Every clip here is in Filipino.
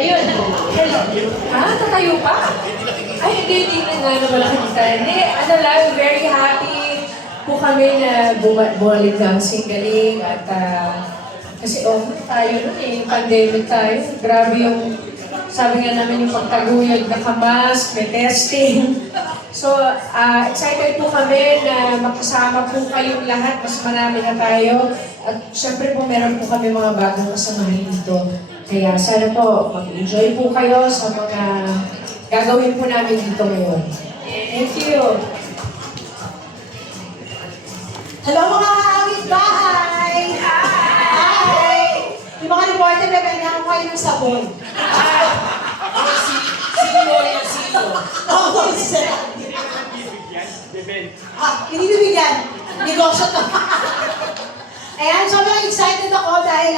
Ayun. Hello. Tatayo pa? Ay, hindi na nga naman nakikita. Hindi, ano lang, very happy po kami na bumalik ng singling at kasi tayo nun pandemic tayo. Grabe yung, sabi nga namin yung pagtaguyod, nakamas, may testing. So, excited po kami na makasama po kayong lahat, mas marami na tayo. At syempre po meron po kami mga bagong kasamahan dito. Kaya sana po mag-enjoy po kayo sa mga gagawin po namin dito ngayon. Thank you! Hello mga kapitbahay! Hi! Yung mga reporter, bebenta ko kayo ng sabon. Sino yan? Sino? Oo, sila. Hindi bibigyan. Negosyo to. Ayan, sobrang excited ako dahil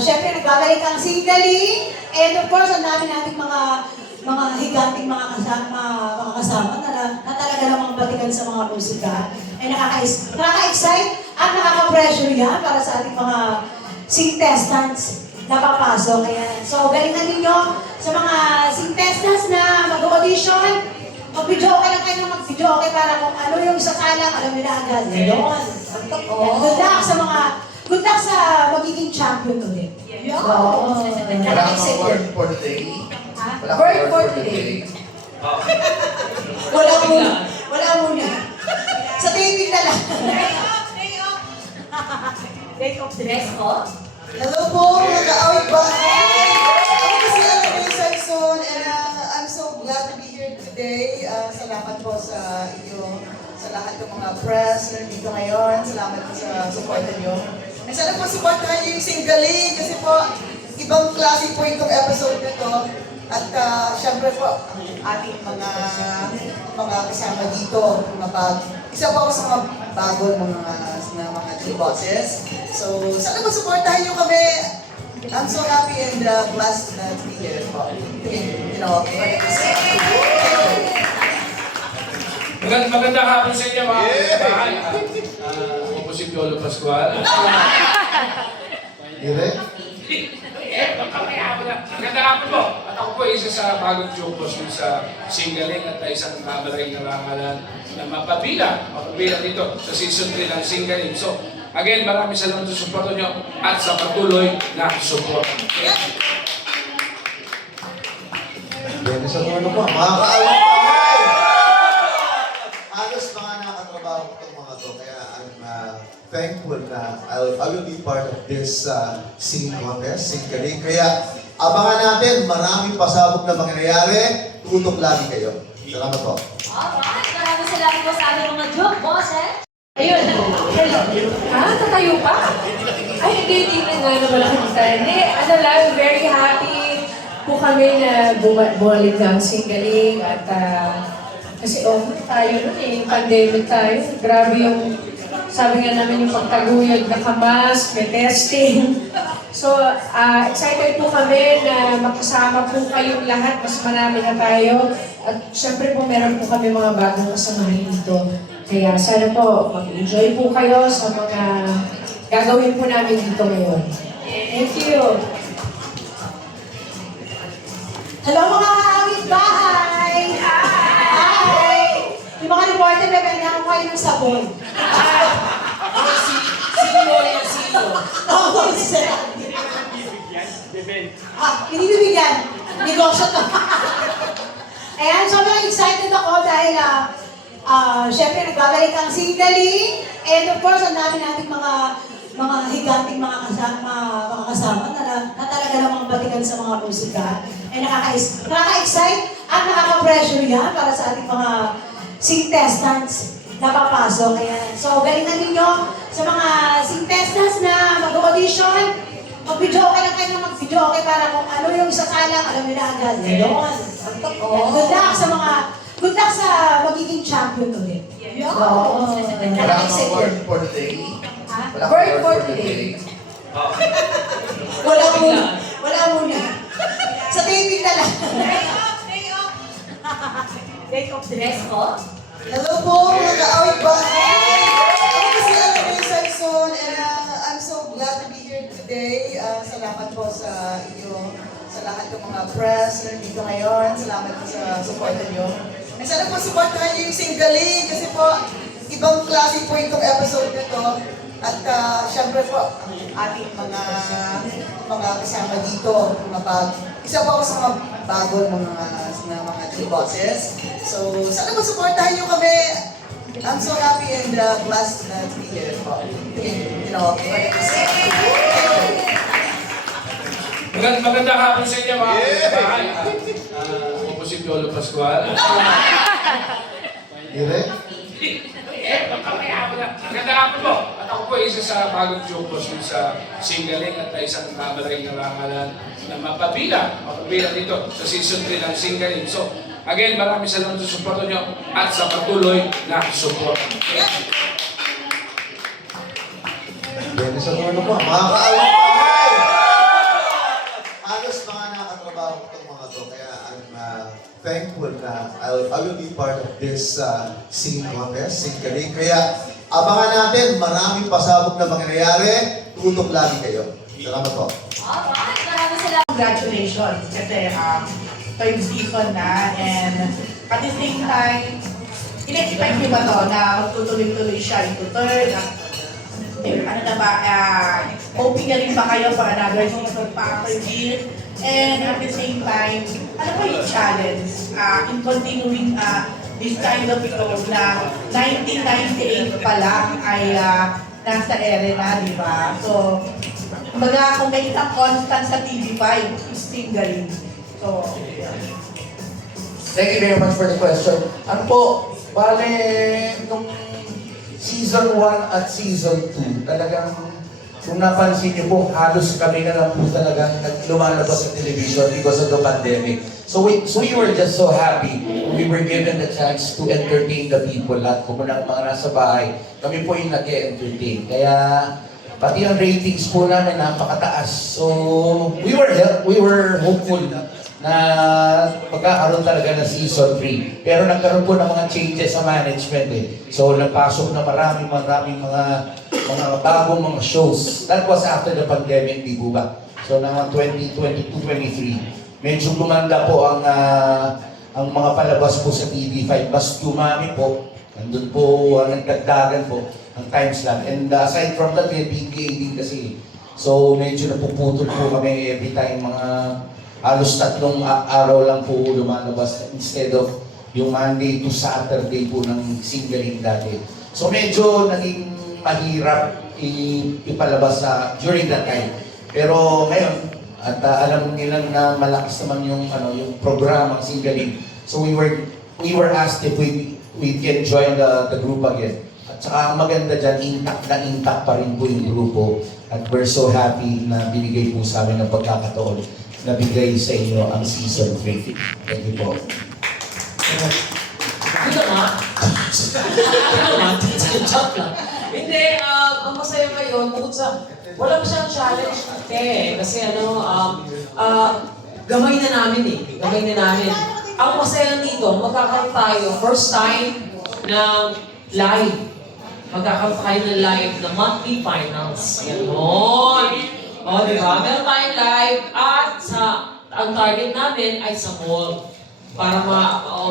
syempre nagbabalik ang signaling. And of course, ang dami nating mga higanting mga kasama na talaga namang batikan sa mga musika. Ay nakaka-excite at nakaka-pressure yan para sa ating mga sing-testants na papasok. Ayan. So, galingan ninyo sa mga sing-testants na mag-audition. Mag-video okay lang kayo na mag-video okay para kung ano yung isasalang, alam nyo na agad. Yun. Good luck sa magiging champion ulit. Oo. Wala kang word for the day. Wala kang Word for the day. Wala muna. Wala muna. Sa taping na lang. Take off dress ko? Hello po, mga ka-awit bahay! Ako si Alvin Saison and I'm so glad to be here today. Salamat po sa inyo, sa lahat ng mga press na nandito ngayon. Salamat po sa support niyo. And sana po supportahan niyo yung singgaling kasi po ibang klase po itong episode na to. At syempre po, ang ating mga kasama dito, isa po ako sa mga bago mga new bosses. So, sana po supportahan niyo kami. I'm so happy and blessed to be here po. You know, Magandang hapon sa inyo mga kapitbahay. Ako po si Piolo Pascual. Direk? Magandang hapon po. At ako po isa sa bagong jokos sa singgaling at isang kabalay na rangalan na mapabila dito sa season 3 ng singgaling. So, again, maraming salamat sa suporto nyo at sa patuloy na support. Dennis at ano po, mga ka-awit bahay! Halos mga nakatrabaho ko itong mga to, kaya I'm thankful na I will be part of this singing contest, singgaling. Kaya abangan natin, maraming pasabog na mangyayari, tutok lagi kayo. Salamat po. Alright, maraming salamat po sa aming mga joke bosses. Ayun. Hello. Tatayo pa? Ay, hindi na nga naman nakikita. Hindi, ano lang, very happy po kami na bumalik ng singling at kasi tayo nun pandemic tayo. Grabe yung, sabi nga namin yung pagtaguyod, nakamas, may testing. So, excited po kami na makasama po kayong lahat, mas marami na tayo. At syempre po meron po kami mga bagong kasamahan dito. Kaya sana po mag-enjoy po kayo sa mga gagawin po namin dito ngayon. Thank you! Hello mga kapitbahay! Hi! Yung mga reporter, bebenta ko kayo ng sabon. Sino yan? Sino? Oo, sila. Hindi bibigyan. Negosyo to. Ayan, sobrang excited ako dahil syempre nagbabalik ang signaling. And of course, ang dami nating mga higanting mga kasama na talaga namang batikan sa mga musika. Ay nakaka-excite at nakaka-pressure yan para sa ating mga sing-testants na papasok. Ayan. So, galingan ninyo sa mga sing-testants na mag-audition. Mag-video okay lang kayo na mag-video okay para kung ano yung isasalang, alam nyo na agad. Yun. Good luck sa magiging champion ulit. Oo. Wala kang word for the day. Wala kang Word for the day. Wala muna. Wala muna. Sa taping na lang. Take off dress ko? Hello po, mga ka-awit bahay! Ako si Alvin Saison and I'm so glad to be here today. Salamat po sa inyo, sa lahat ng mga press na nandito ngayon. Salamat po sa support niyo. And sana po supportahan niyo yung Singgaling kasi po, ibang klase po itong episode na to. At syempre po, ang ating mga kasama dito, isa po ako sa mga bagong mga team bosses. So, sana po supportahan niyo kami. I'm so happy and blessed to be here po. You know, Magandang hapon sa inyo mga kapitbahay. Ako po si Piolo Pascual. Direk? Magandang hapon po. At ako po isa sa bagong jokers sa Singgaling at isang mabaray na rangalan na mapabila dito sa season 3 ng Singgaling. So, again, maraming salamat sa suporto nyo at sa patuloy na support. Dennis sa ano po, mga kaawit bahay! Halos mga nakatrabaho ko itong mga to, kaya I'm thankful na I will be part of this singing contest, Singgaling. Kaya abangan natin, maraming pasabog na mangyayari, tutok lagi kayo. Salamat po. Alright, maraming salamat. Congratulations kasi third season na and at the same time, in-expect niyo ba to na magtutuloy-tuloy siya into third? Ano na ba, hoping na rin ba kayo for another season pa after this? And at the same time, ano pa yung challenge in continuing this kind of show na 1998 pa lang ay nasa ere na, di ba? So, kumbaga kung may isang constant sa TV5, is Singgaling. So, Thank you very much for the question. Ano po, bale, nung season 1 at season 2, talagang kung napansin niyo po, halos kami na lang po talagang lumalabas sa television because of the pandemic. So we were just so happy. We were given the chance to entertain the people. Lahat po ng mga nasa bahay, kami po yung nag-entertain. Kaya pati ang ratings po namin napakataas. So we were hopeful na magkakaroon talaga ng season 3. Pero nagkaroon po ng mga changes sa management eh. So nagpasok na maraming mga bagong mga shows. That was after the pandemic, di ba? So naman 2022-23, medyo gumanda po ang mga palabas po sa TV5. Mas dumami po. Nandun po, nagdagdagan po ang time slot. And aside from that, may PTA din kasi. So medyo napuputol po kami every time halos 3 araw lang po lumalabas instead of yung Monday to Saturday po ng Singgaling dati. So medyo naging mahirap ipalabas during that time. Pero ngayon, at alam nilang na malakas naman yung programa ng Singgaling. So we were asked if we can join the group again. At saka ang maganda dyan, intact pa rin po yung grupo. At we're so happy na binigay po sa amin ng pagkakataon na bigay sa inyo ang season 3. Thank you po. Ito nga. Joke lang. Hindi, ang masaya ngayon, bukod sa, wala pa siyang challenge kasi gamay na namin eh. Gamay na namin. Ang masaya dito, magkakaroon tayo, first time ng live. Magkakaroon tayo ng live na monthly finals. Ganon. O, di ba? Meron tayong live at ang target namin ay sa mall. Para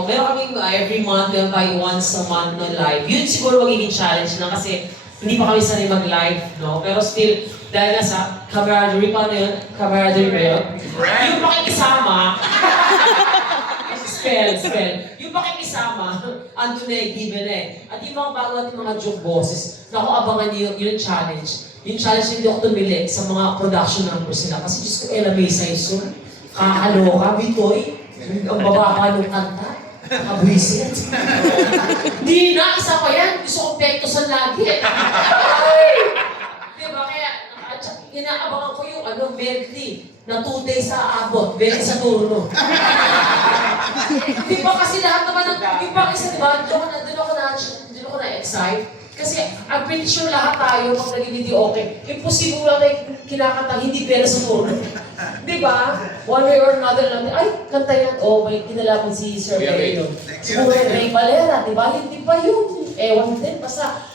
meron kaming every month, meron tayo once a month na live. Yun siguro magiging challenge na kasi hindi pa kami sanay mag-live, no? Pero still, dahil sa camaraderie pa na yun, yung pakikisama, spell. Yung pakikisama, andun na given At yung mga bago natin mga joke bosses, naku, abangan niyo yung challenge. Yung challenge hindi ako tumili sa mga production numbers nila. Kasi Diyos ko, Ella May Saison, kakaloka, Bitoy, ang bababa ng kanta, nakabwisit. Di na, isa pa yan. Gusto kong pektosan lagi. Diba? Kaya, inaabangan ko yung medley na 2 days sa abot, 20 sa turno. Diba kasi lahat naman yung pang isa, diba? Doon ako na-excite. Kasi I'm pretty sure lahat tayo pag naging hindi okay. Imposible lang tayo kinakanta, hindi pera sa turno. Diba? One way or another lang, ay, kanta yan. Oh, may kinalaman si Sir Ray yun. Siguro Ray Valera, diba? Hindi pa yun. Ewan din, basta,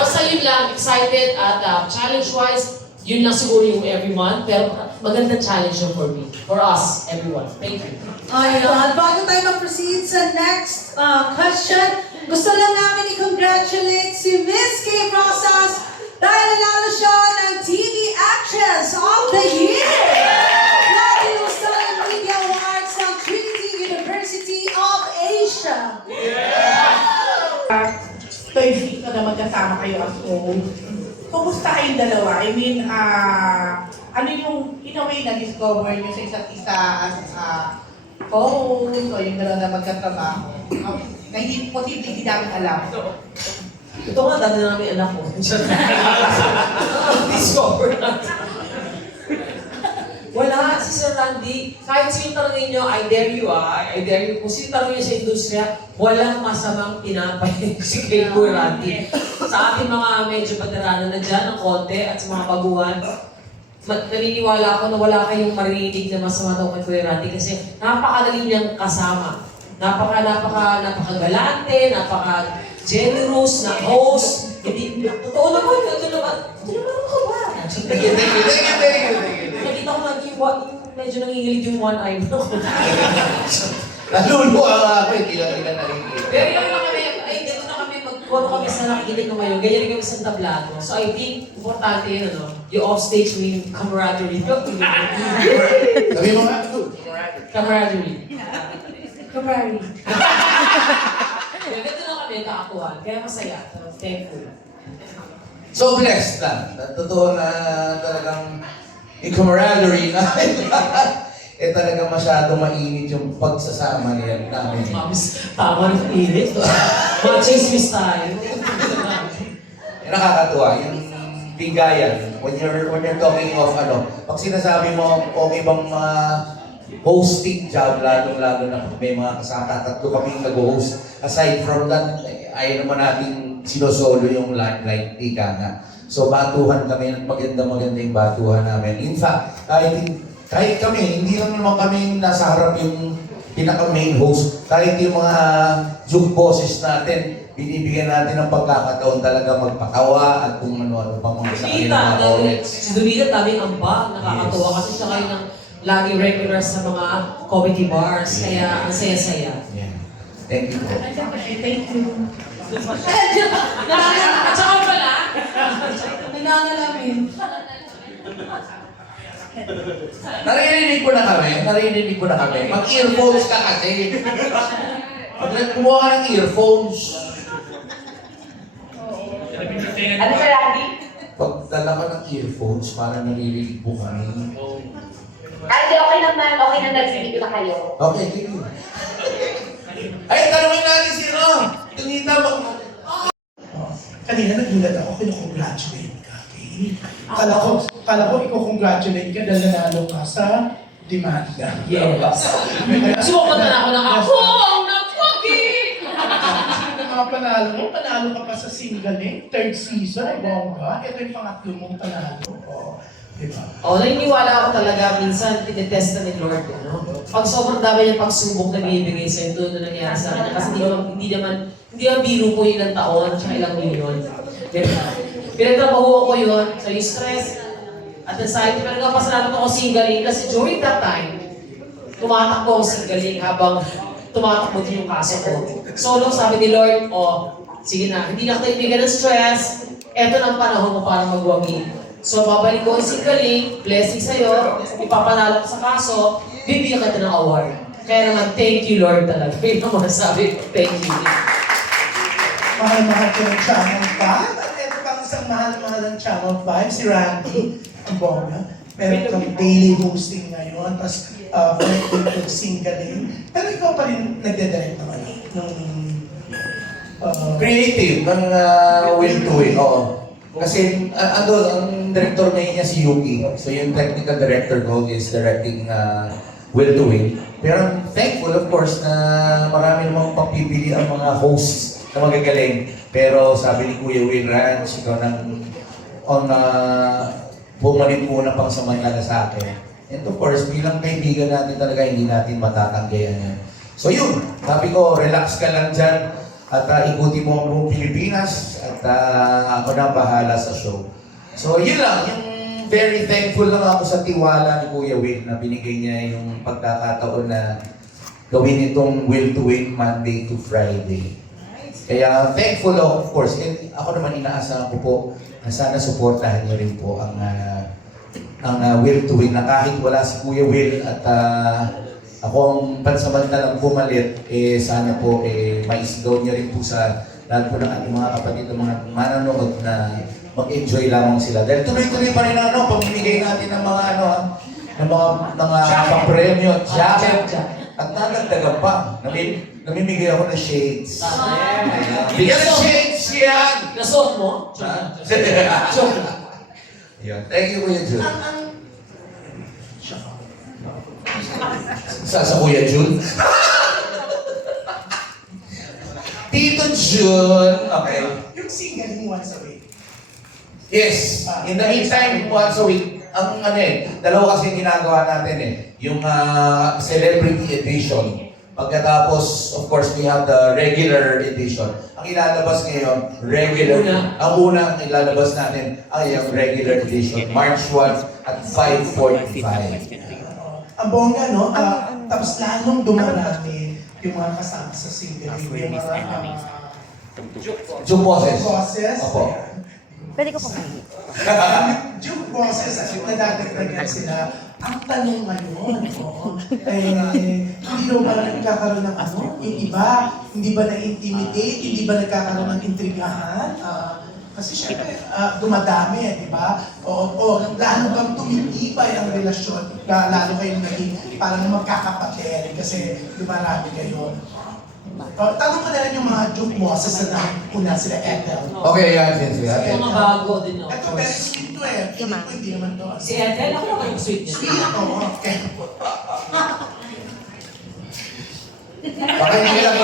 basta yun lang, excited at challenge-wise, yun lang siguro yung every month, pero magandang challenge yun for me, for us, everyone. Thank you. Ayan, bago tayo mag-proceed sa next question, gusto lang namin i-congratulate si Miss Kay Rosas dahil nanalo siya ng TV Actress of the Year! Latino Social Media Awards ng Trinity University of Asia. Third season na magkasama kayo as host. Kumusta kayong dalawa? I mean, ano yung in a way na-discover nyo sa isa't isa as host o yung gano'n na magkatrabaho? Na hindi posible hindi namin alam. Ito nga, dati namin anak ko. Discover natin. Wala, si Sir Randy, kahit sino tanongin nyo, I dare you I dare you. Kung sino tanongin nyo sa industriya, walang masamang tinapay si kay Kuya Randy. Sa ating mga medyo veterano na dyan, ng konti, at sa mga baguhan, naniniwala ako na wala kayong marinig na masama daw kay Kuya Randy kasi napakadali niyang kasama. Napakagalante, napaka-generous na host. Hindi, totoo naman, ito naman ako ba? Thank you. Nakita ko medyo nangingilig yung one eye mo. Naluluwa nga ako, hindi lang nila narinig. Pero yung na kami, ay dito na kami, magkuha kami sa nakikinig ko ngayon, ganyan rin kami sa tablado. So I think, importante yun, yung offstage with camaraderie. Sabi mo nga, Camaraderie. Camaraderie. Kaya dito na kami, kakakuhan. Kaya masaya. So, thankful. So blessed lang. Totoo na talagang yung camaraderie namin. Talagang masyado mainit yung pagsasama niya namin. Mams, tama ng init. Mga chismis tayo. Nakakatuwa yung bigayan. When you're talking of pag sinasabi mo, okay bang hosting job, lalo na may mga kasama, tatlo kaming nag-host. Aside from that, ayaw naman natin sinosolo yung limelight, ika nga. So batuhan kami, maganda yung batuhan namin. In fact, kahit kami, hindi lang naman kami nasa harap yung pinaka-main host. Kahit yung mga joke bosses natin, binibigyan natin ng pagkakataon talaga magpatawa at kung ano pang mga sa kanilang mga comments. Si Dumita, daming ambag. Nakakatuwa kasi siya kayo ng lagi regular sa mga comedy bars. Kaya ang saya-saya. Yeah. Thank you po. Thank you. At saka pala, Nananalamin. Naririnig ko na kami. Mag-earphones ka kasi. Pag nagkumuha ka ng earphones, Ano sa Randy? pag dala ka ng earphones, parang naririnig mo kami. Ay, okay naman. Okay na nag-speak na kayo. Okay, thank you. Ay, tanungin natin sino? Tunita mag... Kanina nagulat ako, kinukongratulate ka. Okay? Kala ko i-congratulate ka dahil nanalo ka sa demanda. yes. Sumukunta na ako ng ako ang nagpagi! Sino mga panalo mo? Panalo ka pa sa single third season, bongga. Ito yung pangatlo mong panalo. Diba? Naniniwala ako talaga minsan tinetest na ni Lord. Pag sobrang dami niyang pagsubok na binibigay sa'yo, doon na nangyari sa kanya. Kasi hindi naman biro po ilang taon, tsaka ilang milyon. Pinagtrabaho ko yun, so yung stress at anxiety, pero napasalamat ako singling kasi during that time, tumatakbo ako singling habang tumatakbo din yung kaso ko. So, sabi ni Lord, sige na, hindi na kita ibigyan ng stress, eto na ang panahon mo para magwagi. So, babalik ko ang singling, blessing sa'yo, ipapanalo ko sa kaso, bibigyan ka na ng award. Kaya naman, thank you Lord talaga. Yun ang masasabi ko, thank you. Mahal-mahal ko ng Channel 5. At ito pang isang mahal-mahal ng Channel 5, si Randy. Ang bongga. Meron kang daily hosting ngayon, tapos connected singling. Pero ikaw pa rin nagde-direct naman nung Creative, ng will to it. Oo. Kasi ang director ngayon niya si Yuki. So yung technical director ko is directing Will to Win. Pero I'm thankful of course na marami namang pagpipili ang mga hosts na magagaling. Pero sabi ni Kuya Will Ranch, ikaw nang bumalik muna pang samantala sa akin. And of course, bilang kaibigan natin talaga, hindi natin matatanggayan yan. So yun, sabi ko, relax ka lang dyan at ikuti mo ang buong Pilipinas at ako na bahala sa show. So yun lang, yung very thankful lang ako sa tiwala ni Kuya Will na binigay niya yung pagkakataon na gawin itong Will to Win Monday to Friday. Kaya thankful ako, of course. And ako naman inaasahan ko po na sana suportahan niyo rin po ang Will to Win na kahit wala si Kuya Will at ako ang pansamantalang pumalit, sana po maisigaw niyo rin po sa lahat po ng ating mga kapatid ng mga manonood na mag-enjoy lamang sila. Dahil tuloy-tuloy pa rin pamimigay natin ng mga pang-premyo, jacket. At nadagdagan pa, namimigay ako ng shades. Bigyan ng shades yan! Nasuot mo? Yan. Thank you, Kuya Jun. Sa Kuya Jun? Tito Jun! Okay. Yung single once a week. Yes. In the meantime, once a week, ang dalawa kasi ginagawa natin yung celebrity edition. Pagkatapos, of course, we have the regular edition. Ang ilalabas ngayon, regular. Ang una ilalabas natin ay yung regular edition, March 1 at 5:45. Ang bongga, no? Tapos lalong dumarami yung mga kasama sa single. Yung mga Yung boses. bosses. Opo. Pwede ko pa mahi. Yung bosses, nadadagdagan sila. Ang tanong ngayon, hindi daw ba nagkakaroon ng yung iba, hindi ba na-intimidate, hindi ba nagkakaroon ng intrigahan? Kasi syempre, dumadami, di ba? O lalo bang tumitibay ang relasyon, lalo kayong naging parang magkakapatid kasi dumarami kayo. Tanong ko na lang yung mga joke bosses na una sila Ethel. Okay, yan, Sensei. Mga bago din ako. Ito, very sweet to hindi naman to. Si Ethel, ako naman yung sweet niya. Sweet ako, okay. Baka hindi lang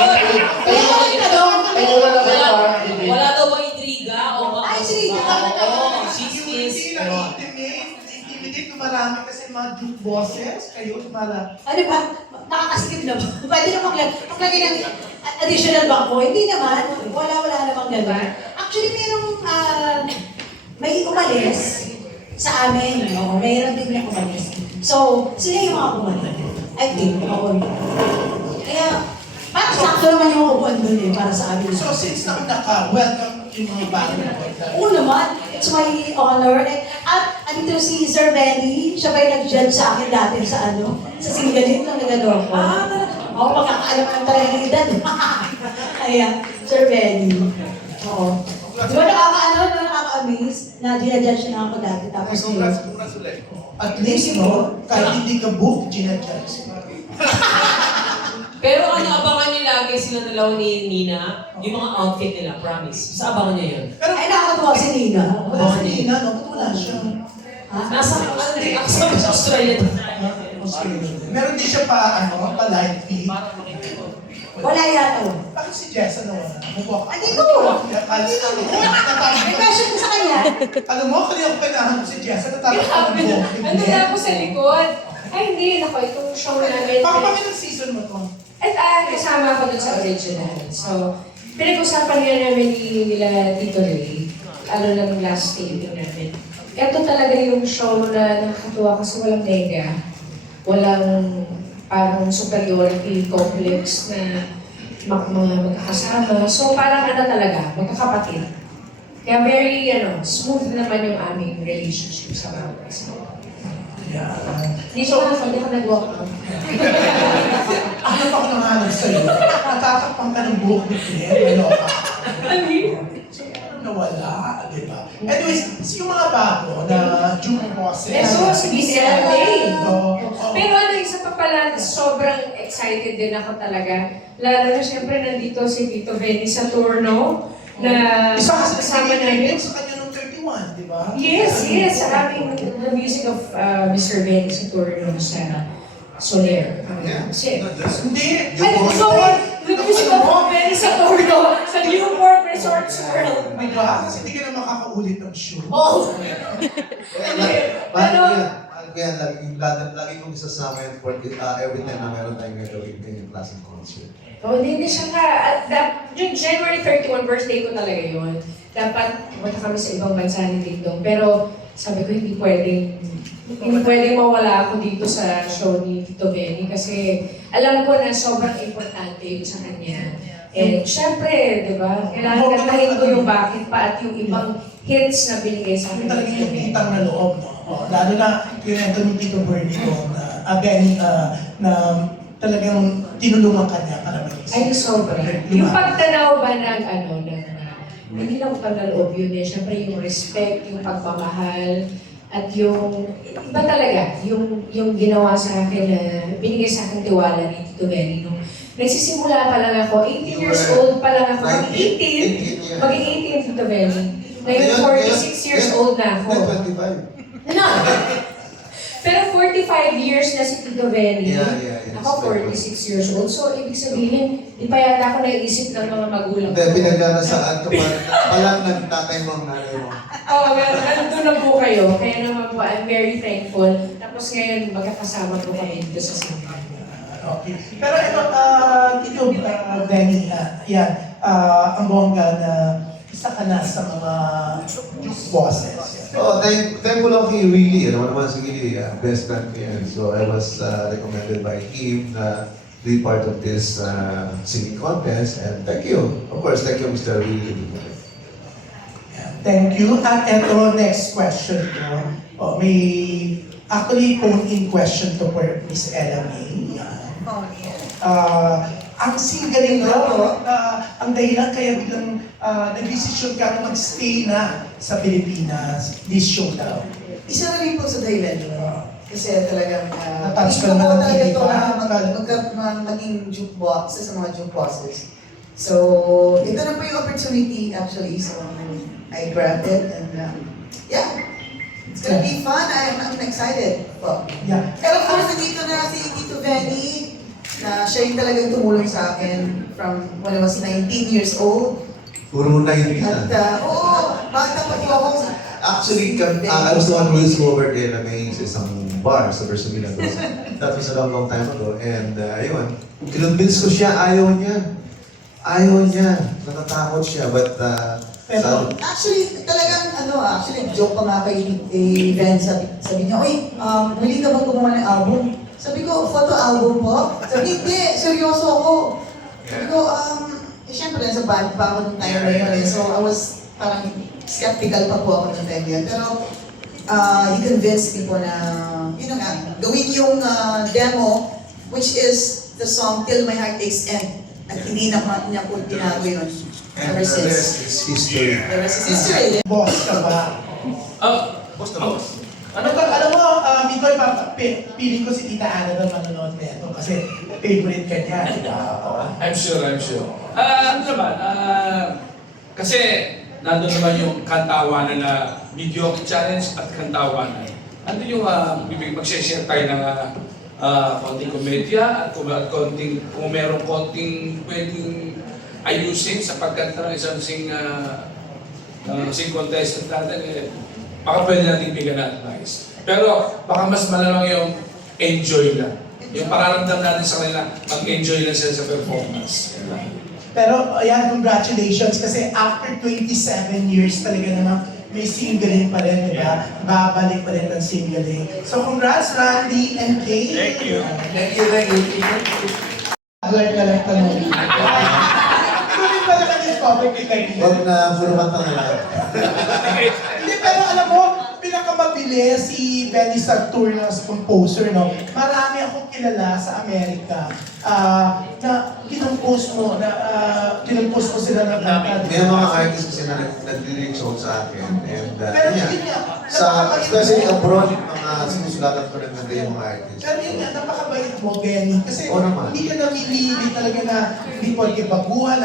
Wala daw bang intriga o ba? Ay, sige, Oo, Hindi chismis. lang intimidate na marami kasi mga joke bosses, kayo mala. Ano ba? Nakakasikip na ba? Pwede na maglagay ng additional bangko? Hindi naman. Wala namang gano'n. Actually, may umalis sa amin. No? Mayroon din na umalis. So, sila yung mga umalis. I think, ako. Kaya, parang sakto naman yung upuan doon para sa amin. So since naka-welcome yung mga bago na Oo naman. It's my honor. At andito si Sir Benny. Siya ba yung nag-judge sa akin dati sa sa Singaling nung nag-ador ko. Oo, magkakaalam ng talaga ng edad. Ayan, Sir Benny. Oo. Di ba nakaka-amaze na ginajudge na ako dati. Tapos At least, no, kahit hindi ka book, ginajudge. Pero abangan niyo lagi sila dalawa ni Nina, yung mga outfit nila, promise. Sa abangan niyo yun. Pero ay, nakakatuwa si Nina. wala si Nina, no? Ba't wala siya? Nasa sa Australia. Meron din siya pa live feed. Wala yata. Bakit si Jessa nawala? Andito! May question ko sa kanya. Alam mo, kanina ko kailangan ko si Jessa, natapos ko ng Grabe. book. Ano na ako sa likod? Ay, hindi. Nako, itong show namin. Pakapangin ng season mo to. At kasama ako dun sa original. So, pinag-usapan nga namin nila Tito Ray, lang last taping namin. Ito talaga yung show na nakakatuwa kasi walang nega. Walang parang superiority complex na mga magkakasama. So, parang talaga, magkakapatid. Kaya very, smooth naman yung aming relationship sa mga kasama. Yeah. Hindi ko nag-walk out. Ano pa ako nangalan sa'yo? Natatakpang ka ng buhok ni Claire, ano ka? Nawala, di ba? Anyways, yung mga bago na June bosses. So, si BCLA. Oo. Pero isa pa pala, sobrang excited din ako talaga. Lalo na siyempre nandito si Tito Benny sa Turno na Isa kasi kasama namin. sa kanya nung 31, di ba? Yes, sa aming the music of Mr. Benny sa Turno sa Soler. Hindi. Ay, sorry! The music of Benny sa Turno sa Newport Resorts World. Di ba? Kasi hindi ka na makakaulit ng show. Oh! Pero, kaya lagi kong isasama yun for every time na meron tayong gagawin yung klaseng concert. Hindi siya nga. Yung January 31, birthday ko talaga yun. Dapat pumunta kami sa ibang bansa ni Dingdong. Pero sabi ko hindi pwedeng mawala ako dito sa show ni Tito Benny kasi alam ko na sobrang importante yun sa kanya. And syempre, di ba, kailangan kantahin ko yung bakit pa at yung ibang hits na binigay sa akin. Yung talaga yung kitang na loob, no? Lalo na yung ito ni Tito Bernie ko na again, na talagang tinulungan ka niya para mag-isip. Ay, sobra. Yung pagtanaw ba ng hindi lang utang na loob yun eh. Siyempre yung respect, yung pagmamahal, at yung iba talaga, yung ginawa sa akin na binigay sa akin tiwala ni Tito Benny. Nung nagsisimula pa lang ako, 18 years old pa lang ako, mag-18 Tito Benny. Ngayon 46 years old na ako. 25. Ano? Pero 45 years na si Tito Benny. Yeah. Ako 46 years old. So, ibig sabihin, di pa yata ako naisip ng mga magulang Hindi, pinagdadasaan ka pa lang ng tatay mo, nanay mo. Oo, well, nandun na po kayo. Kaya naman po, I'm very thankful. Tapos ngayon, magkakasama po kami dito sa simbahan. Okay. Pero ito, Benny, yan, ang bongga na isa ka na sa mga bosses. Oh, thankful ako kay Willie. Ano naman si Willie, best friend ko yan. So I was recommended by him na be part of this singing contest. And thank you. Of course, thank you, Mr. Willie. Thank you. At eto, next question ko. Oh, may actually phone-in question to for Miss Ella May. Ang singaling daw, ang dahilan kaya biglang nag-decision ka na mag-stay na sa Pilipinas, this show daw. Isa na rin po sa dahilan yun. Kasi talagang, Natouch ka hindi ko naman ng talaga ito TV na maging jukebox sa mga jukeboxes. So, ito na po yung opportunity actually. So, I grabbed it and yeah, it's gonna be fun. I'm excited. Po. Yeah. And of course, nandito na si Tito Benny na siya yung talagang tumulong sa akin from when I was 19 years old. Puro na yun At, oo, bata pa po ako. Actually, I was the one who discovered Ella May sa isang bar sa Versailles. That was a long time ago. And ayun, kinonvince ko siya, ayaw niya. Natatakot siya. But, Actually, talagang actually, joke pa nga kay Ben, sabi niya, "Uy, willing ka ba gumawa ng album?" Sabi ko, photo album po? Sabi, hindi, seryoso ako. Sabi ko, syempre, nasa band pa ako nung time na yun eh. So, I was parang skeptical pa po ako nung time yun. Pero, he convinced me po na, yun na nga, gawin yung demo, which is the song Till My Heart Aches End. At hindi na niya po tinago yun. Ever the rest since. is history. The rest is history. Boss ka ba? Alam mo, Mikoy, piling ko si Tita Ana na manonood nito kasi favorite ka niya, di ba? I'm sure. Ano naman, kasi nandun naman yung kantawanan na video challenge at kantawanan. Ano yung mag-share tayo ng konting komedya at kung merong konting pwedeng ayusin sa pagkanta ng isang sing contestant natin, baka pwede natin bigyan ng advice. Pero baka mas malamang yung enjoy lang. Yung pararamdam natin sa kanila, mag-enjoy lang sila sa performance. Pero ayan, congratulations kasi after 27 years talaga naman may singling pa rin, di ba? Babalik pa rin ang singling. So congrats, Randy and Kay. Thank you. Like ka lang tanong. Tuloy pala ka yung topic kay Kay. Huwag na puro mata na lang. Hindi, pero alam mo, pinakamabili si Benny Sartor na composer, no? Marami akong kilala sa Amerika na kinompose mo sila ng kanta. May mga artists kasi na nag-reach out sa akin. And Pero yeah, yun nga, especially abroad, mga sinusulatan ko ng ganda yung mga artists. pero yun nga, napakabait mo, Benny. Kasi Oo naman. hindi ka namimili talaga na hindi pwede baguhan.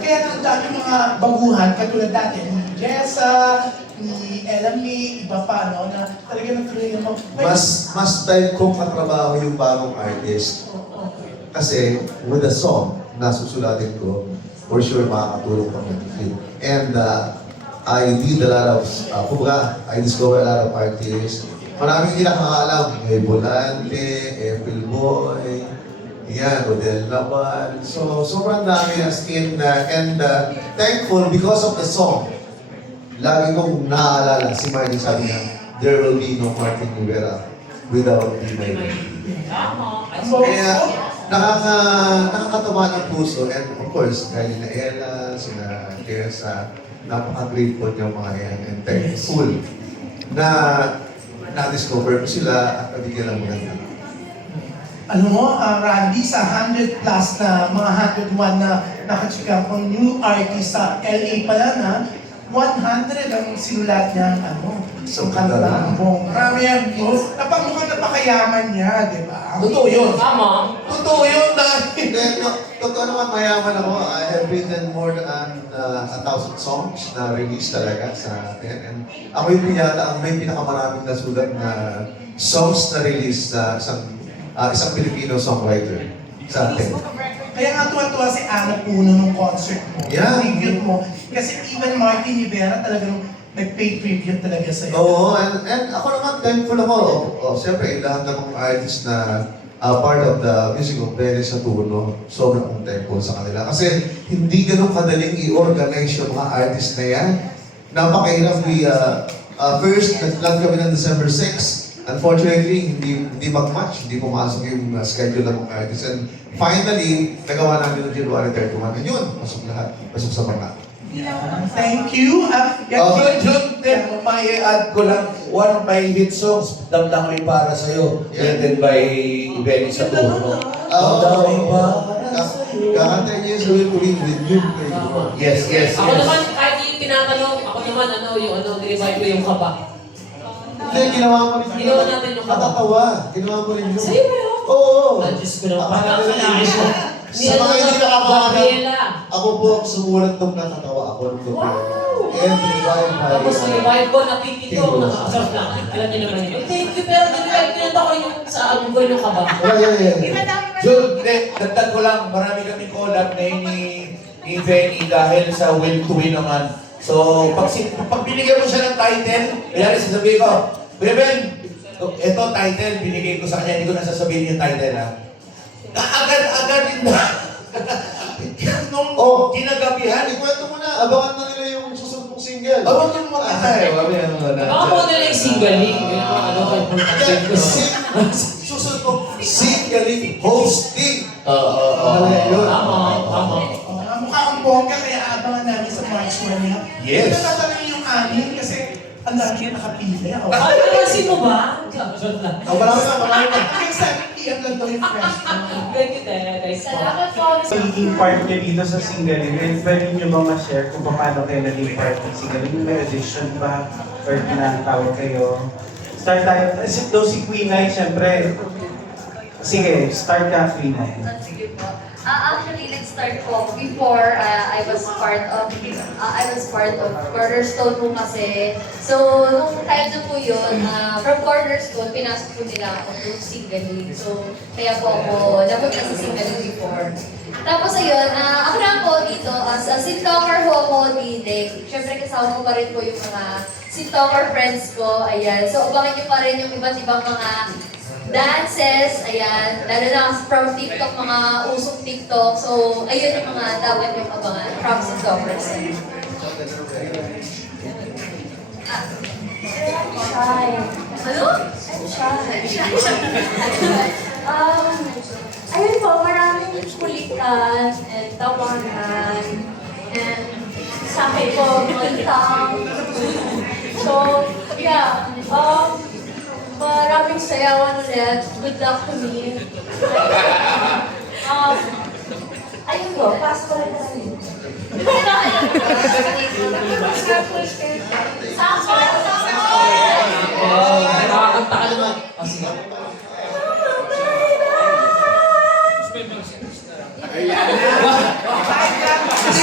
Kaya ang dami mga baguhan, katulad dati, ni Jessa, ni Ella May, iba pa, no? Na talaga natuloy naman. Mas time kong katrabaho yung bagong artist. Kasi with the song na susulatin ko, for sure makakatulong pa mag-feel. And I did a lot of, I discovered a lot of artists. Maraming hindi nakakaalam. May Volante, April Boy, yan, Odell Laban. So, sobrang dami as in, and thankful because of the song. lagi kong naaalala, si Martin sabi niya, there will be no Martin Rivera without Dinay. Tama. Ay, Kaya nakakatawa ng puso, and of course, kay na Ella, sina Teresa, napaka-grateful yung mga yan, and thankful na na-discover ko sila at nabigyan ng maganda. Alam mo, Randy, sa 100 plus na mga 101 na nakachika kong new artist sa LA pala na 100 ang sinulat niya, So, kanta, ganda. ang buong. Marami yan. Napakamukhang napakayaman niya, di ba? Totoo yun. Tama. Totoo yun dahil. Then, totoo naman, mayaman ako. I have written more than 1,000 songs na release talaga sa atin. And ako yung yata ang may pinakamaraming nasulat na songs na release sa isang Filipino songwriter sa atin. Kaya nga tuwa-tuwa si Ana Puno nung concert mo. Yeah. Tribute mo. Kasi even Martin Rivera talagang nag-pay tribute talaga sa'yo. Oo, and ako naman thankful ako. Siyempre, lahat ng mga artists na part of the music of Venice sa Turno, sobrang akong thankful sa kanila. Kasi hindi ganun kadaling i-organize yung mga artists na yan. Napakahirap. First, nag-plan kami ng December 6. Unfortunately, hindi mag-match, hindi pumasok yung schedule ng mga artists. And finally, nagawa namin ng January 31. And yun, pasok lahat. Pasok sa mga. Thank you. Jun, may add ko lang, one of my hit songs, Damdamin Para Sa'yo, written by Benny Saturno. Damdamin Para Sa'yo. Kakanta niya sa Will Win with you. Yes, yes, Ako yes. naman, kahit yung tinatanong, ako naman, nirevive ko yung kaba. Hindi, ginawa mo rin yun. Ginawa natin yung kaba. Natatawa. Ginawa mo rin yun. Sa'yo ba yun? Oo. Ah, Diyos ko naman. Parang kalahin mo. Sa mga hindi nakakaalam, Gabriela. ako po ang sumulat nung natatawa ako nung gabi. Every time I... Tapos nirevive ko, napipito, nakakasarap na. Alam niyo naman yun. Thank you, pero nirevive kinanta ko yung sa album ko yung kaba. Yeah. Jun, dagdag ko lang, marami kami collab ngayon ni Benny dahil sa Will to Win naman. So, pag binigyan mo siya ng title, kaya sasabihin ko, Kuya Ben, ito title, binigay ko sa kanya, hindi ko nasasabihin yung title ha. Agad din na. Nung kinagabihan, Ikwento mo na, abangan na nila yung susunod mong single. awag yung mga tayo. Baka mo nila yung singling. Kaya kay Portable ko. Susunod mo, singling hosting. Tama. Mukha kang bongga, kaya abangan namin sa March 1 niya. Yes. Ito natanong yung anin kasi ang dami yung nakapili. Ay, napansin mo ba? Marami na. Hanggang 7 p.m. lang daw yung fresh. Thank you, Ted. Salamat po. Naging part niya dito sa Singaling, and pwede niyo ba ma-share kung paano kayo naging part ng Singaling? May audition ba? Or tinatawag kayo? Start tayo. Si Queen Ay, syempre. Sige, start ka, Queen Ay. Sige po. Actually, let's start po. Before, I was part of Cornerstone po kasi. So, nung time na po yun, from Cornerstone, pinasok po nila ako to Singaling. So, kaya po ako napunta sa Singaling before. Tapos ayun, ako na po dito, as a Sintalker ho ako dinig. Siyempre kasama ko pa rin po yung mga Sintalker friends ko. Ayan. So, abangan nyo pa rin yung iba't ibang mga dances, ayan, lalo na from TikTok, mga usong TikTok. So, ayun yung mga dapat yung abangan from Sintalkers. Shy. Ano? Shy. Ayun po, maraming kulitan and tawanan and sa akin po, malitang. So, yeah, maraming sayawan ulit. Good luck to me. Ayun po, pass ko lang na rin. Nakakanta ka naman. Sige. Kasi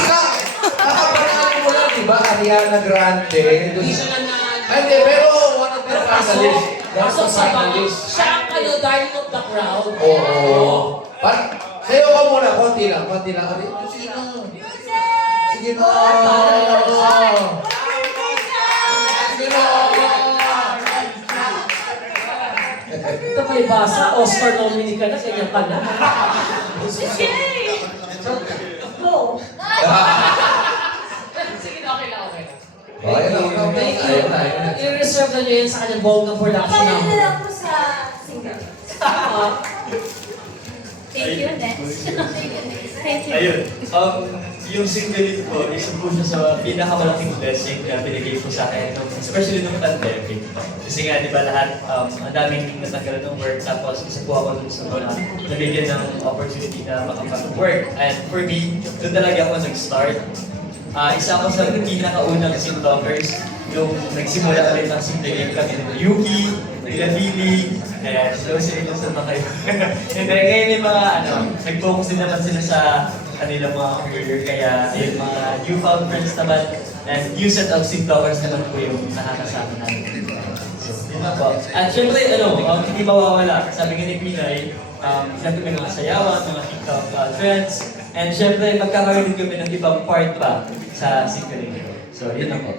nakapanaan mo lang, di ba? Ariana Grande. Hindi siya na Ay, hindi, pero one of the finalists. Pasok sa finalist. Siya ang darling of the crowd. Oo. Sayo ka muna, konti lang. Sige na. Sige na. Sige na. Ito may basa, Oscar nominee ka na, ganyan ka na. Go! Sige na, okay lang. Ayun na, Thank you. ayun na. I-reserve na nyo yan sa kanyang bonggang production Kaya na number. lang po sa single. Thank you, next. Thank you. Ayun. Yung single ko, isa po siya sa pinakamalaking blessing na binigay po sa akin, especially nung pandemic. Kasi nga, di ba lahat, ang daming natanggalan ng work, tapos isa po ako dun sa mga nabigyan ng opportunity na makapag-work. And for me, doon talaga ako nag-start. Isa ako sa pinakaunang Sintalkers, yung nagsimula ulit ng single kami ng Yuki, nila Billy, kaya slow na kayo. And then ngayon yung mga nag-focus din naman sila sa kanilang mga career, kaya yung mga newfound friends naman and new set of Sintalkers naman po yung nakakasama namin. So, yun na po. At syempre, hindi mawawala. Sabi nga ni Pinay, syempre may mga sayawan, mga TikTok trends, and syempre magkakaroon din kami ng ibang part pa sa single. So, yun na po.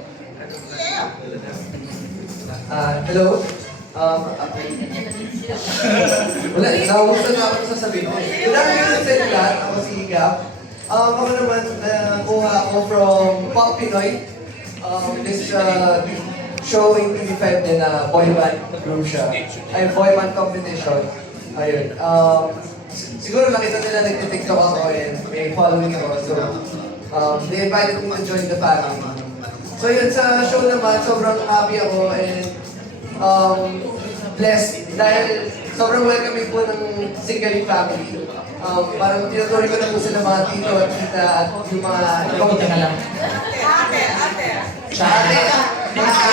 Hello. Wala, nauusan na ako sa sasabihin ko. Good afternoon sa inyo lahat. Ako si Gab. Ako naman, kuha ako from Pop Pinoy. This show in TV5 din na boy band group siya. Ay, boy band competition. Ayun. Siguro nakita nila nag-tiktok ako and may following ako. So, they invited me to join the family. So yun, sa show naman, sobrang happy ako and blessed dahil sobrang welcoming po ng Singaling family. Parang tinutuloy ko na po sila mga tito at tita at yung mga Teka lang.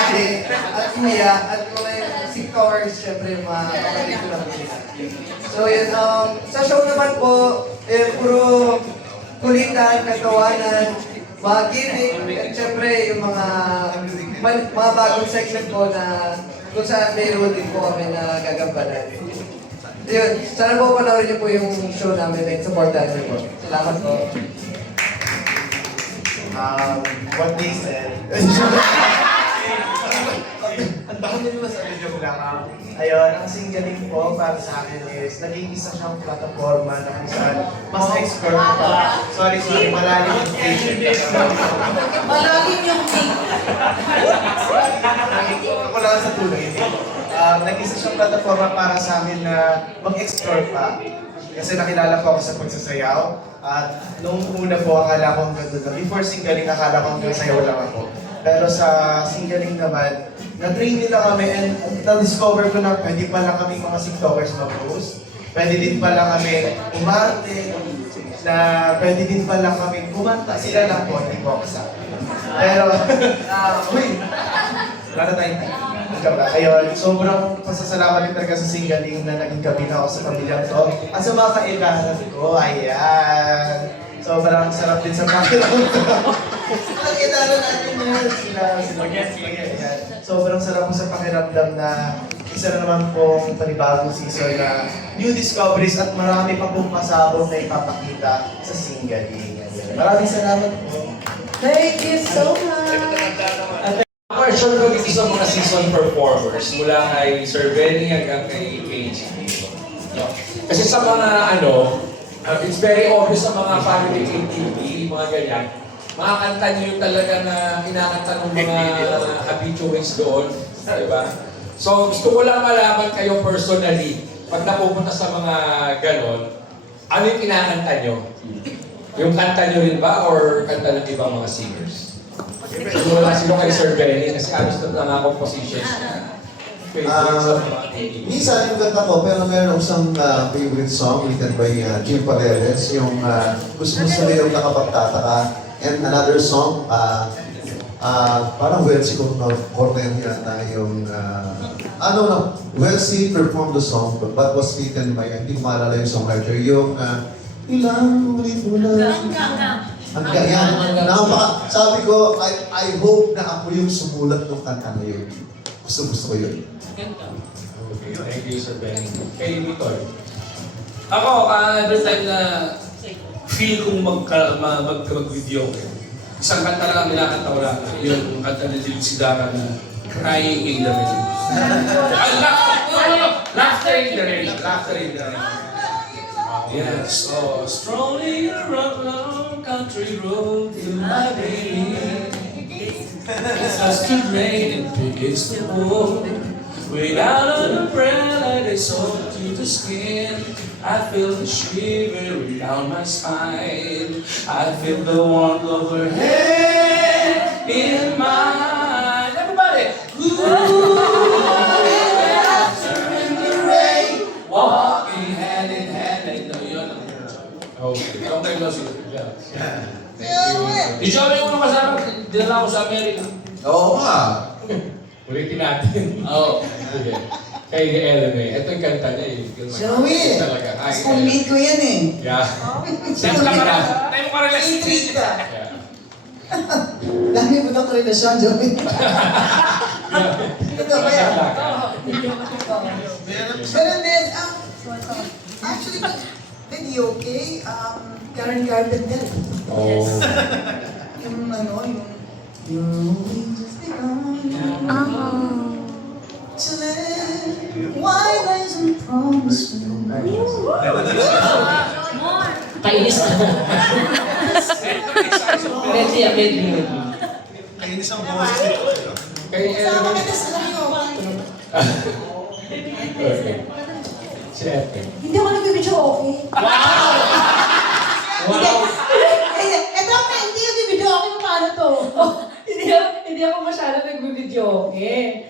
ate, at kuya at mga Singtowers, syempre yung mga kapatid ko naman sila. So yun, sa show naman po, puro kulitan, katawanan, mga gimmick, at syempre yung mga bagong segment po na kung saan may routine po kami na gagampanan. Yun, sana po panoorin niyo po yung show namin and supportan niyo po. Salamat po. What they said. Ang dami nyo masabi joke lang. Ayun, ang singling po para sa akin is naging isa siyang plataforma na kung saan mas expert pa. Sorry, malalim yung patient. Malalim yung thing. Ako lang sa tuloy. Nag-isa siyang plataforma para sa amin na mag-explore pa. Kasi nakilala po ako sa pagsasayaw. At nung una po, akala ko hanggang doon. Before singling, akala ko hanggang sayaw lang ako. Pero sa singling naman, na-train nila kami and na-discover ko na pwede pala kami mga Sintalkers mag-host. Pwede din pala kami umarte. Na pwede din pala kami kumanta. Sila lang po, hindi po ako sa. Pero, wala na tayong ayun, sobrang pasasalamat din talaga sa singling na naging gabi na ako sa pamilyang to. At sa mga kailangan ko, ayan. Sobrang sarap din sa pakiramdam. Ang kinala natin yun, sila, ayan. Sobrang sarap po sa pakiramdam na isa na naman pong panibagong season na new discoveries at marami pa pong pasabog na ipapakita sa singling. Maraming salamat po. Thank you so much. Question ko dito sa mga season performers, mula kay Sir Benny hanggang kay KG. No? Kasi sa mga it's very obvious sa mga family KTV, mga ganyan, makakanta nyo yung talaga na kinakanta ng mga habituates doon. Diba? So gusto ko lang malaman kayo personally, pag napupunta sa mga ganon, ano yung kinakanta nyo? Yung kanta nyo rin ba or kanta ng ibang mga singers? Siguro na sino kay Sir Benny kasi alos na nga compositions. Minsan yung kanta ko, pero meron akong isang favorite song written by Jim Paredes, yung gusto nila yung nakapagtataka. And another song, parang Welsi Cornelia na yung, Welsi performed the song, but was written by, hindi ko maalala yung songwriter, yung ilang ulit mo lang. Hanggang yan. Sabi ko, I hope na ako yung sumulat ng kanta na yun. Gusto ko yun. Thank you, Sir Benny. Kay Victor. Ako, every time na feel kong mag-video ko, isang kanta lang ang nilakanta ko lang. Yung kanta ni Lil Sidara na Crying in the Rain. Laughter in the Rain. Laughter in the Rain. Yes, strolling around country road to my baby. It starts to rain and begins to pour. Without an umbrella, they soak to the skin. I feel the shivering down my spine. I feel the warmth of her head in mine. Everybody! After in the rain, walking hand in hand. I know yun. Okay, okay, no, sige. Di siya yung unang kasama, dinala ko sa Amerika. Oo nga. Ulitin natin. Oo. Sige. Kay Ellen eh. Ito yung kanta niya eh. Joey, Talaga. Ay, schoolmate ko yan eh. Yeah. Tayo mo ka relasyon. Intriga. Yeah. Dami mo ng relasyon, Joey. Ito ba yan? Meron din, actually, video, okay? Karen Carpenter. Oh. Yung ano, yung just begun to live. Why doesn't promise me? Kainis ka. Medley yan, medley. Kainis ang boses nito. Kay Sama Ellen. ka na sa iyo. Okay. Si Ellen. Hindi ako nag-video, okay? Wow! Ito na, hindi yung video, okay paano to? Hindi ako masyado nag-video, okay?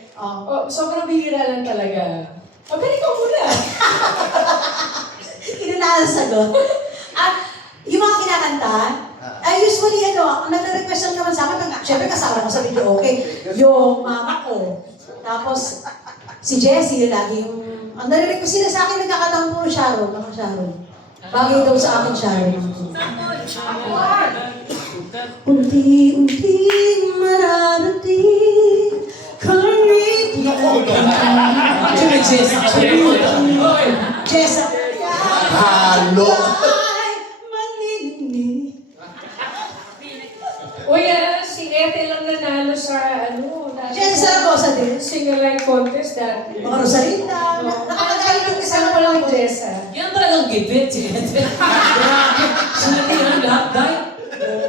Sobrang bihira lang talaga. Pero ikaw muna. Hindi na sagot. At yung mga kinakanta, usually ang nagre-request lang naman sa akin, syempre kasama ko sa video, okay? Yung mama ko. Tapos, si Jessie, lagi yung, ang nare-request sila sa akin, nagkakataon po Sharon, mga Sharon. Bagay daw sa akin, Sharon. Unti-unting mararating, karnit Jessa. Halo. Uy, si Ethel lang nanalo sa Jessa Zaragoza din. Single-line contest dati. Mga Rosalinda. Nakakagaling yung Kasama ko lang Jessa. Yan talagang gipit, si Ethel. Grabe. Sinatihan lahat, dahil.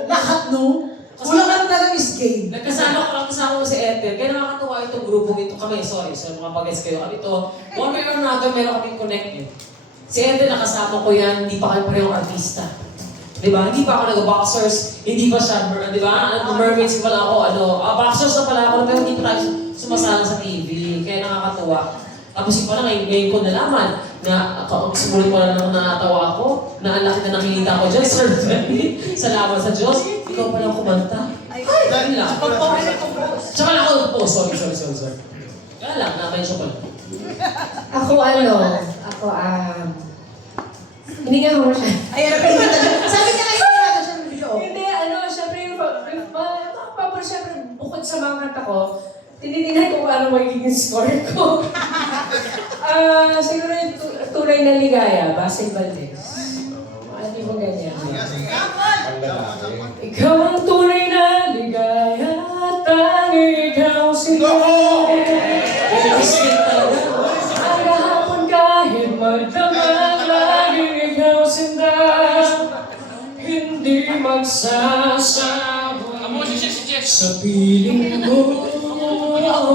lahat, no? Kulang lang talaga Miss Gay. Kasama ko si Ethel. Kaya nakakatawa itong grupong ito kami. Sorry, mga pag-guess kayo. Kami ito, one way or another, meron kaming connected. Si Ethel, nakasama ko yan, hindi pa kayo parehong artista. Diba? Hindi pa ako nag-boxers, hindi pa siya, diba? Mermaids pala ako, boxers na pala ako, pero hindi pa tayo sumasama sa TV. Kaya nakakatawa. Tapos yung pala ngayon ko nalaman na sumulit ko na natawa ako, na ang laki na nakikita ko dyan, Sir Benny. Salamat sa Diyos. Ikaw pala kumanta. Ay, yun lang. Tsaka lang ako, sorry. Kaya lang, na-mention ko lang. Ako, hindi nga mo siya. Ayan, sabi niya kayo na siya ng video. Hindi, syempre, syempre, bukod sa mga kanta ko, tinitingnan ko kung ano magiging score ko. Siguro yung tunay na ligaya, Basil Valdez. Hindi mo ganyan. Ikaw ang tunay na ligaya, tanging ikaw sila. Ang kahapon kahit magdamag, laging ikaw sinda. Hindi magsasawa sa piling mo. Ano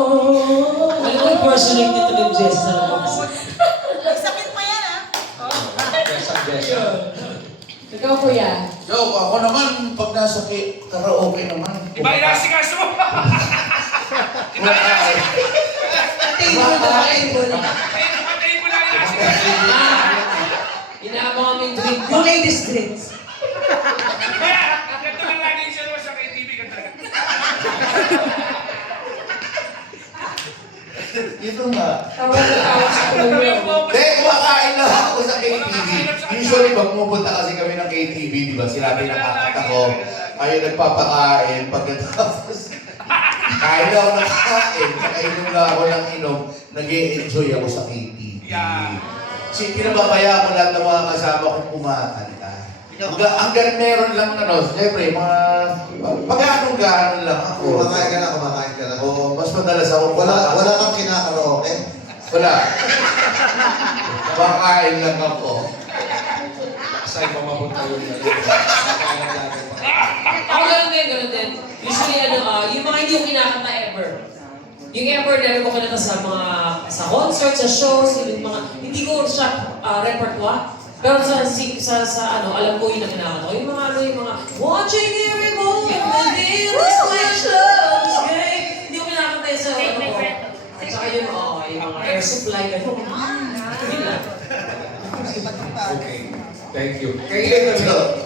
ko impersonate nito ng Jess sa labas? Sakit pa yan, Ikaw, kuya. Joke, ako naman, pag nasa karaoke naman. Iba inasikaso mo! Table. Patayin mo lang inasikaso mo! Inaabang kami yung drink. Yung ladies drinks. Kaya, ganito lang lagi siya naman sa KTV. Ito nga. Tawa na tawa sa ulo. Hindi, kumakain lang ako sa KTV. Usually, pag pupunta kasi kami ng KTV, di ba, sinabi ng kakata ko, ayaw nagpapakain, pagkatapos, kain ako ng kain, nakainom lang ako ng inom, nag-e-enjoy ako sa KTV. Kasi pinababaya ko lahat ng mga kasama kong kumakanta. Hanggang meron lang, siyempre, mga pag-anong-ganon lang ako. Kumakain ka na. Oo, mas madalas ako Wala kang kinakaraoke? Wala. Kumakain lang ako. saan pa mapunta yun. Ako ganun din. Usually, yung mga hindi ko kinakanta ever. Yung ever na ko kinanta sa concert, sa shows, yung mga, hindi ko siya repertoire. Pero alam ko yung nakinakanta ko. Yung mga, watching every moment, within this flash love's game. Hindi ko kinakanta yun sa At saka yung mga air supply, gano'n. Yun lang. Okay. Thank you. Kay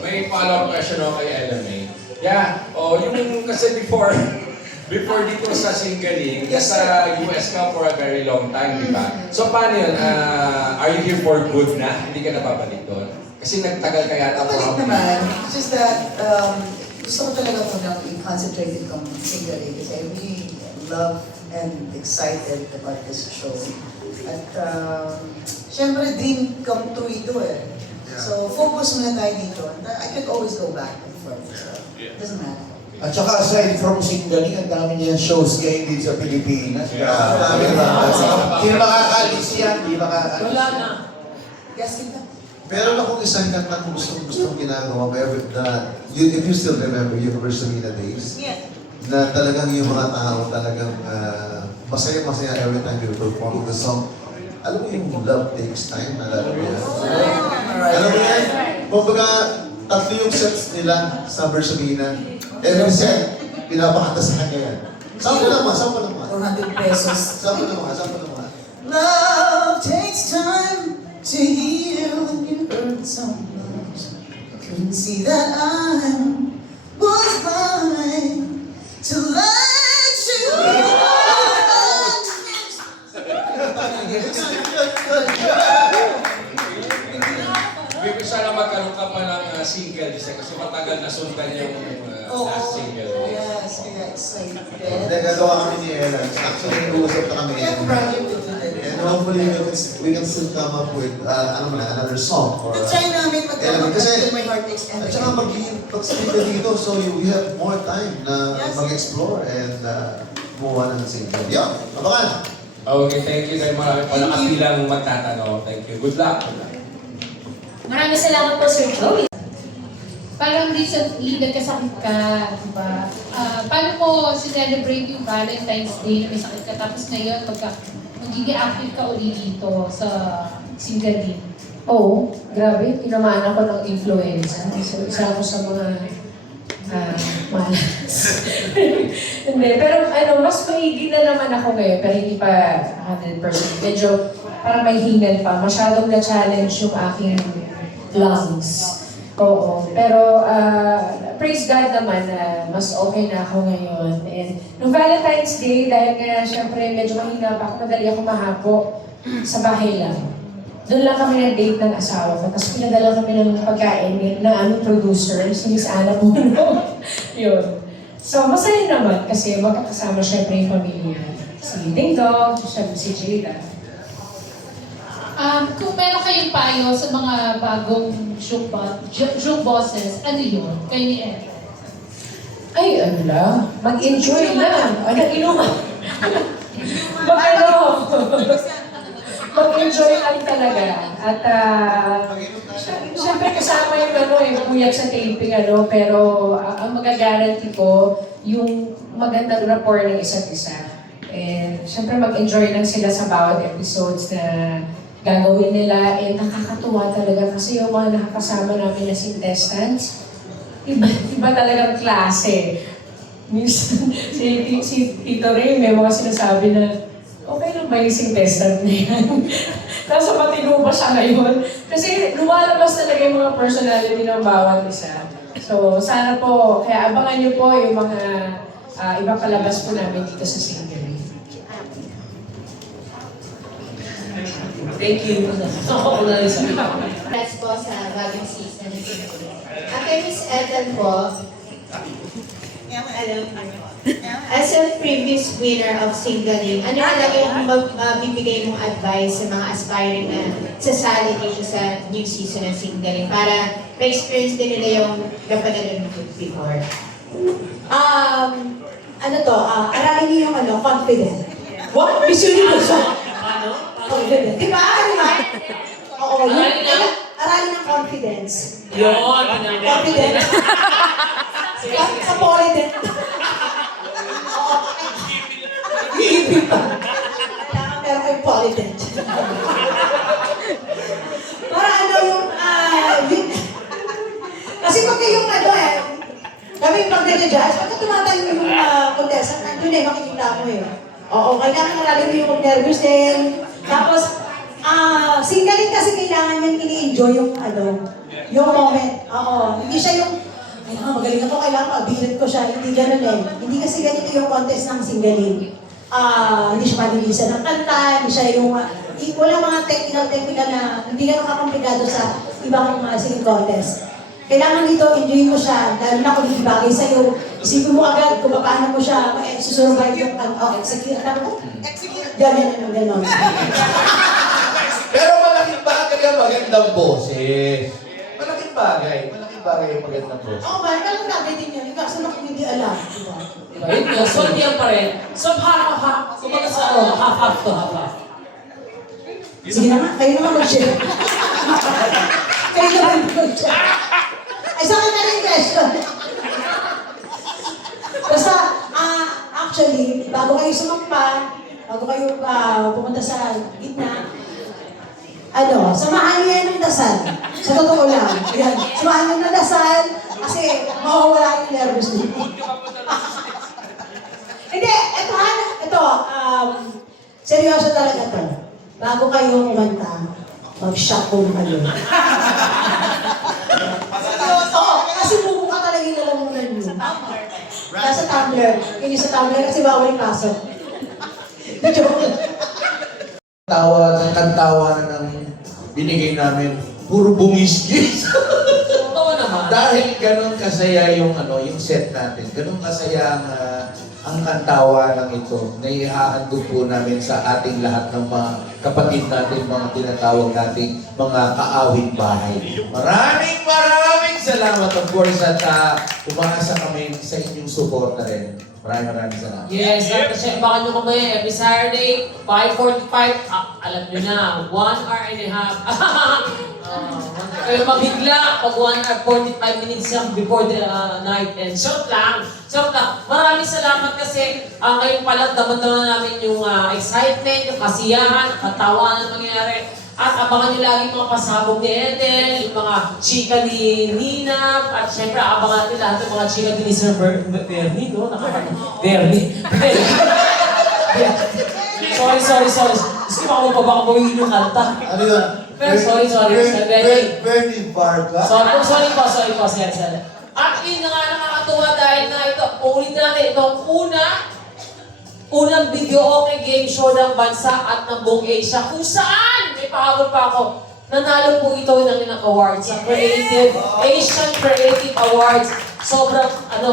may follow-up question ako kay LMA. Yeah. Yung kasi before dito sa Singaling, nasa US ka for a very long time, di ba? So paano yun? Are you here for good na? Hindi ka napapalik doon? Kasi nagtagal ka yata for Pabalik naman. It's just that, gusto ko talaga po na i-concentrate itong Singaling kasi I really love and excited about this show. At syempre, dream come true ito eh. So, focus muna tayo dito. I can always go back and forth. So, it doesn't matter. At saka aside from Singaling, ang dami niyang shows ngayon din sa Pilipinas. Grabe. Hindi makakalis yan, hindi makakalis. Wala na. Yes, kita. Meron akong isang kanta kung gustong ginagawa ko if you still remember yung Versalina days. Yeah. Na talagang yung mga tao talagang masaya-masaya every time you perform the song. Alam mo yung love takes time, alam mo yan? Alam mo yan? Kumbaga, 3 yung sets nila sa Versalina. Every set, pinapakanta sa kanya yan. Saan mo naman? 400 pesos. Saan mo naman? Love takes time to heal when you hurt so much. Couldn't see that I was blind to let you go. Bibig sana magkaroon ka pa ng single kasi matagal na sundan yung last single. Yes, kaya excited. Hindi, gagawa kami ni Ella. Actually, nag-uusap na kami. We have a project to do that. And hopefully, we can still come up with another song. Or, Try namin magkakaroon kasi, my heart takes at saka mag-speak ka dito, so you have more time na mag-explore and gumawa ng single. Yeah, abangan! Okay, thank you. Marami pa nakapilang magtatanong. Thank you. Good luck. Maraming salamat po, Sir Joey. Parang recently, nagkasakit ka, di ba? Paano mo celebrate yung Valentine's Day na may sakit ka? Tapos ngayon, magiging active ka uli dito sa Singaling. Oo, grabe. Tinamaan ako ng influenza. So, isa ako sa mga malas. Hindi, pero mas maigi na naman ako ngayon, pero hindi pa 100%. Medyo parang may hingal pa. Masyadong na-challenge yung aking lungs. Oo, pero praise God naman na mas okay na ako ngayon. And nung Valentine's Day, dahil nga syempre medyo mahina pa ako, madali ako mahapo sa bahay lang. Doon lang kami nag-date ng asawa ko. Tapos pinadala kami ng pagkain ng aming producer, si Miss Ana Puno. Yun. So, masaya naman kasi magkakasama syempre yung pamilya. Si Ding Dong, syempre si Jada. Kung meron kayong payo sa mga bagong show bosses, ano yun? Kayo ni Ed? Ay, ano lang, mag-enjoy lang. Inuman. Mag-enjoy lang talaga. At syempre kasama yung puyat sa taping, pero ang magagaranti ko, yung magandang rapport ng isa't isa. And syempre mag-enjoy lang sila sa bawat episodes na gagawin nila. And nakakatuwa talaga kasi yung mga nakakasama namin na contestants, iba talagang klase. Minsan, si Tito Ray, may mga sinasabi na, okay lang ba yung contestant na yan? Nasa matino ba siya ngayon? Kasi lumalabas talaga yung mga personality ng bawat isa. So, sana po, kaya abangan niyo po yung mga ibang palabas po namin dito sa Singaling. Thank you. That's po sa bagong season. Kay Miss Ethel po, as a previous winner of Singaling, ano na lang yung bibigay mong advice sa mga aspiring na sasali dito sa new season ng Singaling para ma-experience din nila yung napanalan mo before? Aralin niyo yung confident. What? Bisunin mo siya. Confident. Di ba? Oo, aralin ng confidence. Yun, Confidence. Kapolident. Oo. Iipin pa. Kailangan meron kayong polident. Para ano yung, kasi pag yung kami pag nag-judge, pagka tumatayo yung contestant, nandun makikita mo eh. Oo, kailangan marami mo yung nervous din. Tapos, singling kasi kailangan yung ini-enjoy yung yung moment. Oo, hindi siya yung, kailangan magaling ako, kailangan mabirit ko siya. Hindi ganun eh. Hindi kasi ganito yung contest ng singling. Hindi siya malilisan ng kanta, hindi siya yung, wala mga technical na hindi ganun kakomplikado sa ibang singing contest. Kailangan dito, enjoy mo siya, lalo na kung hindi bagay sa'yo. Isipin mo agad kung paano mo siya susurvive yung execute. Ganon. Pero malaking bagay ang magandang boses. Malaking bagay yung magandang boses. Oo ba, walang bagay din yan. Kaso na kung hindi alam. Diba? Yun nga, so yan pa rin. So, half, kumbaga sa half to half. Sige naman, kayo naman mag-share. Kayo naman mag-share. Ay, sa akin na rin question. Basta, actually, bago kayo sumampa, bago kayo pumunta sa gitna, samahan niyo yan ng dasal. Sa totoo lang. Yan. Samahan niyo ng dasal kasi mawawala yung nervous niyo. Hindi, ito, seryoso talaga to. Bago kayo kumanta, mag-shock kung kayo. Oo, kasi bubuka talaga yung lalamunan niyo. Nasa tumbler. Yun yung sa tumbler kasi bawal yung pasok. Joke. Kantawanan ng binigay namin, puro bungis-gis. Totoo naman. Dahil ganun kasaya yung set natin. Ganun kasaya ang kantawanan ito na ihahandog po namin sa ating lahat ng mga kapatid natin, mga tinatawag nating mga kaawit bahay. Maraming salamat of course at umasa kami sa inyong suporta rin. Maraming salamat. Yes, at kasi baka nyo kami every Saturday, 5:45, alam nyo na, 1 hour and a half. Kayo mabigla pag 1 hour 45 minutes lang before the night. And short lang. Maraming salamat kasi ngayon pala daman-daman namin yung excitement, yung kasiyahan, katawanan mangyayari. At abangan nyo lagi mga pasabog ni Ethel, yung mga chika ni Nina, at syempre abangan natin lahat ng mga chika ni Sir Bernie, no? Bernie. Sorry. Gusto ko baka bawiin yung kanta. Ano yun? Pero sorry. Bernie Varga? Sorry po, sir. At yun na nga nakakatuwa dahil na ito, ulit natin itong unang video okay game show ng bansa at ng buong Asia kung saan, may pahabol pa ako, nanalo po ito ng ilang awards sa Asian Creative Awards. Sobrang,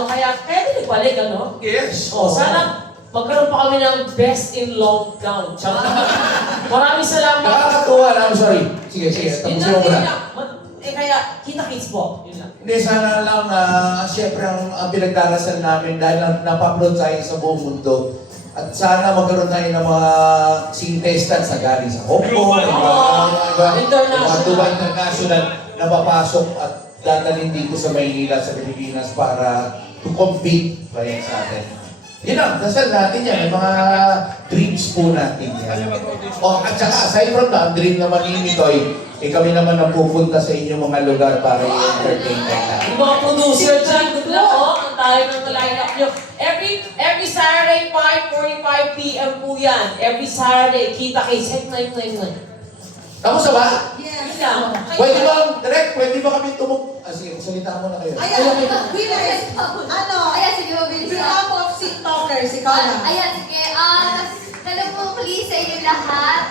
kaya dinibalik, Yes. Sana magkaroon pa kami ng Best in Lockdown. Maraming salamat. Nakakatuwa lang, sorry. Sige, tapusin mo muna. Kaya, kita-kits po. Yun lang. Hindi, sana lang, siyempre ang pinagdarasal namin dahil napapload tayo sa buong mundo. At sana magkaroon tayo ng mga singtestan sa galing sa Hong Kong, mga international na papasok at dadalhin dito sa Maynila, sa Pilipinas para to compete pa yan sa atin. Yun lang, dasal natin yan. Yung mga dreams po natin yan. At saka, aside from that, dream naman ni Mitoy, kami naman ang pupunta sa inyong mga lugar para i-entertain kayo. Yung mga producer dyan, good luck ang tayo ng line-up nyo. Every Saturday, 5:45 p.m. po yan. Every Saturday, kita kay Set 999. Tapos na ba? Yes. Pwede ba kami sige, salita mo na kayo. Ayan, sige, mabilis na. Behalf of TikTokers, ikaw na. Ayan, sige. Hello po, please sa inyo lahat.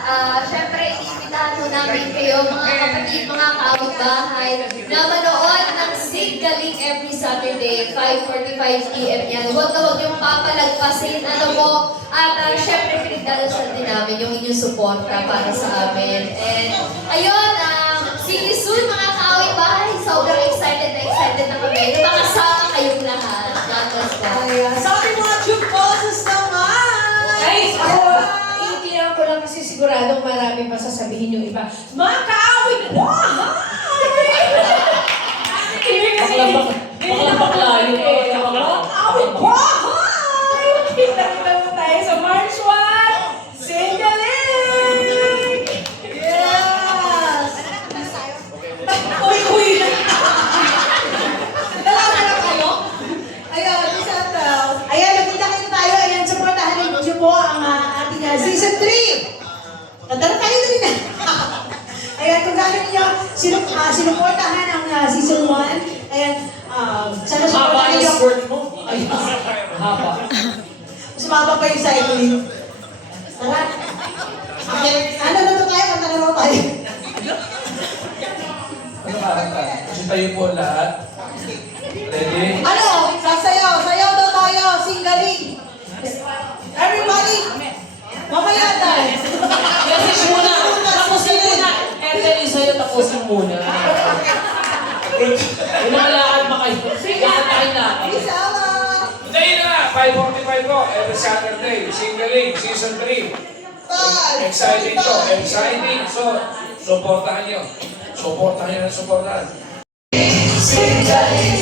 Siyempre, inimitahan po namin kayo, mga kapatid, mga kaawit-bahay, na manood ng Singgaling every Saturday, 5:45 p.m. yan. Huwag na huwag yung papalagpasin. At siyempre, pinagdadasal din namin yung inyong suporta para sa amin. And, ayun, see you soon, mga kaawit-bahay. Sobrang excited na kami. Makasama kayong lahat. God bless guys. Sa ating mga June bosses naman! Guys, ako, iikiyan ko lang kasi siguradong marami pa sasabihin yung iba. Mga kaawit! Wow! Kaya kung gano'n ninyo sinuportahan ang season 1, ayan, sana Haba supportahan yung ninyo. skirt mo. Ay, haba. Sumaba pa yung cycling. Tara. Okay, ano na to tayo? Kanta na naman tayo. Ano kakanta? Kasi tayo po lahat. Ready? Ano? Sasayaw. Sayaw daw tayo. Singaling. Everybody. Mamaya tayo. Message muna. Tapusin muna. Ethel, sa'yo tapusin muna. Inamalakad ba kayo? Lakad na kayo lakad. Isama. Dahil na, 5:45 po, every Saturday, Singaling, Season 3. Exciting to, exciting. So, supportahan nyo. Supportahan nyo na supportahan. Singaling.